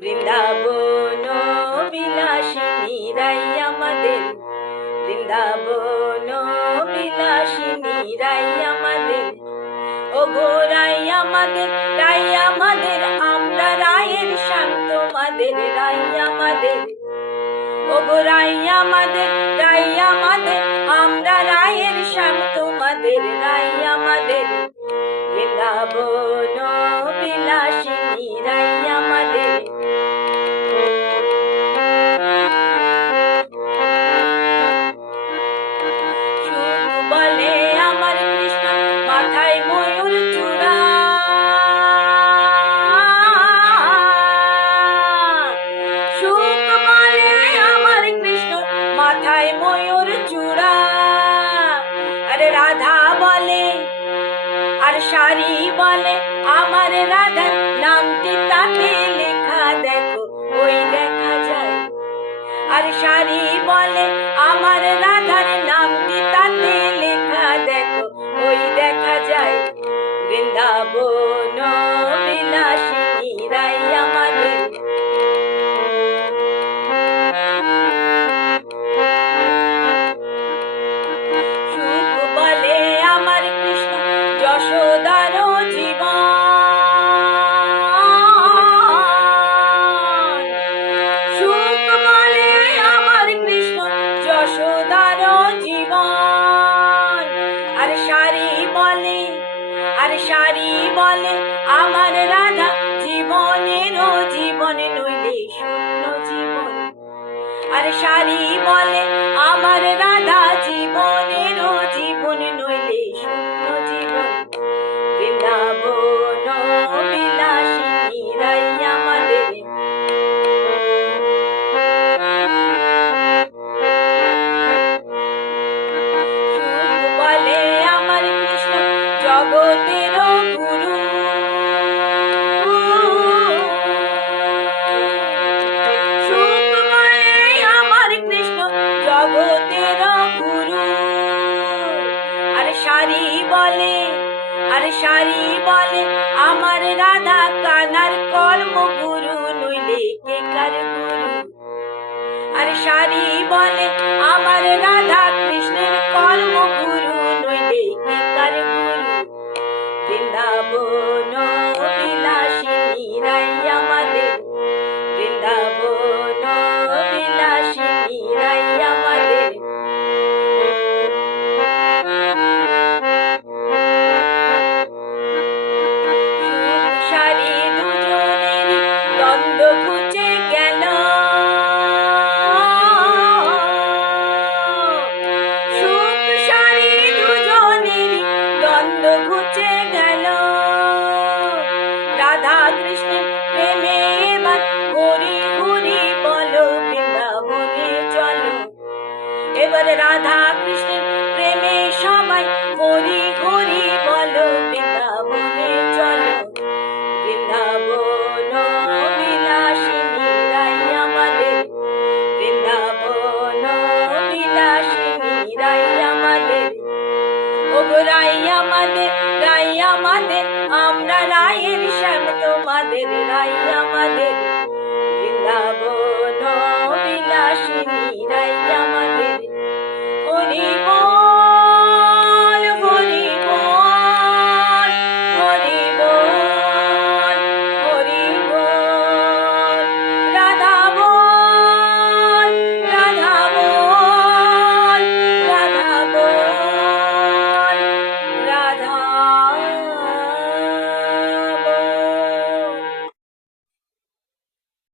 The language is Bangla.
বৃন্দাবন বিলাসিনী রাই আমাদের, বৃন্দাবন বিলাসিনী রাই আমাদের। ও গো রাই আমাদের, রাই আমাদের, আমরা রায়ের শ্যাম তোমাদের রাই আমাদের। ও গো রাই আমাদের, রাই আমাদের, আমরা রায়ের শ্যাম তোমাদের রাই আমাদের। বৃন্দাবন বিলাসিনী রাই আমাদের। সুখ বলে আমার কৃষ্ণ মাথায় ময়ূর চূড়া, সুখ বলে আমার কৃষ্ণ মাথায় ময়ূর চূড়া। আরে রাধা বলে আর শাড়ি বলে আমার রাধার নামটি তাতে লেখা, দেখো ওই দেখা যায়। আর শাড়ি বলে আমার রাধার নামটি তাতে লেখা, দেখো ওই দেখা যায়। বৃন্দাবন বিলাসিনী রাই আমাদের। সুখ বলে আমার কৃষ্ণ যশোদার জীবন, সুখ বলে আমার কৃষ্ণ যশোদার জীবন। আর শাড়ি বলে, আর শাড়ি বলে আমার রাধা জীবনেরও জীবন নইলে শূন্য জীবন। আর শাড়ি বলে আমার রাধা জীবনেরও জীবন নইলে শূন্য জীবন। বৃন্দাবন বিলাসিনী রাই আমাদের। সুখ বলে আমার কৃষ্ণ জগতের গুরু, সুখ বলে আমার কৃষ্ণ জগতের গুরু। আর শাড়ি বলে, আর শাড়ি বলে আমার রাধা কানার কর্মগুরু নইলে কে কার গুরু। আর শাড়ি বলে আমার রাধা কৃষ্ণের কর্মগুরু নইলে কে কার গুরু। বৃন্দাবন বিলাসিনী রাই আমাদের, বৃন্দাবন বিলাসিনী রাই আমাদের। শাড়ি দুজনের দ্বন্দ্ব ঘুচে গেল, সুখ শাড়ি দুজনের দ্বন্দ্ব ঘুচে গেল। রাধা কৃষ্ণের প্রেমে এবার ঘুরি ঘুরি বলো, বৃন্দাবনে চলো। এবার রাধা কৃষ্ণের প্রেমে সবাই ঘুরি ঘুরি বলো, বৃন্দাবনে চলো। বৃন্দাবন বিলাসিনী রাই আমাদের, বৃন্দাবন বিলাসিনী রাই আমাদের। ও গো রাই আমাদের, রাই আমাদের, আমরা রায়ের শ্যাম তোমাদের রাই আমাদের।